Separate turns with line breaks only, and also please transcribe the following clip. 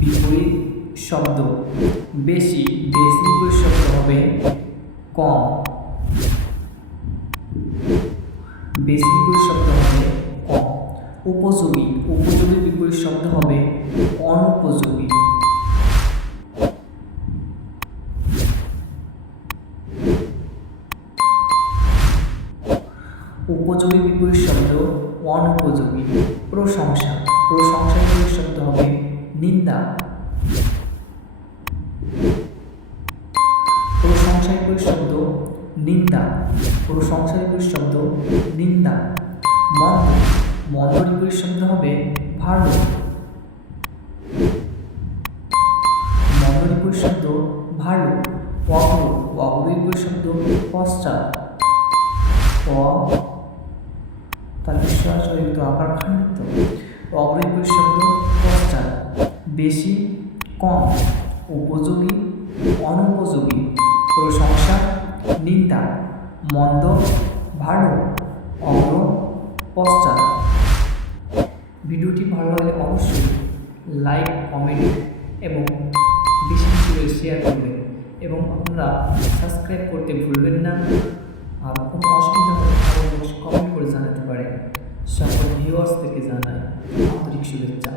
বিপরীত শব্দ। বেশি বেশি বিপরীত শব্দ হবে কম। বেশি বিপরীত শব্দ হবে কম। উপযোগী। উপযোগী বিপরীত শব্দ হবে অনুপযোগী। উপযোগী বিপরীত শব্দ, অনুপযোগী। প্রশংসা। প্রশংসা বিপরীত শব্দ হবে নিন্দা। প্রশংসা বিপরীত শব্দ, নিন্দা। প্রশংসা বিপরীত শব্দ, নিন্দা। মন্দ মন্দ শব্দ হবে ভালো। মন্দ শব্দ ভালো। অগ্র অগ্র শব্দ পশ্চাৎ। তাহলে সরাসরিত আকার খণ্ডিত অগ্রবিপরীত শব্দ বেশি কম উপযোগী, অনুপযোগী প্রশংসা নিন্দা, মন্দ, ভালো, অগ্র, পশ্চাৎ। ভিডিওটি ভালো লাগলে অবশ্যই লাইক, কমেন্ট এবং বেশি করে শেয়ার করবেন এবং আপনারা সাবস্ক্রাইব করতে ভুলবেন না। আর কোনো অসুবিধা হলে কমেন্ট করে জানাতে পারেন। সকল ভিউয়ার্স থেকে জানাই আন্তরিক শুভেচ্ছা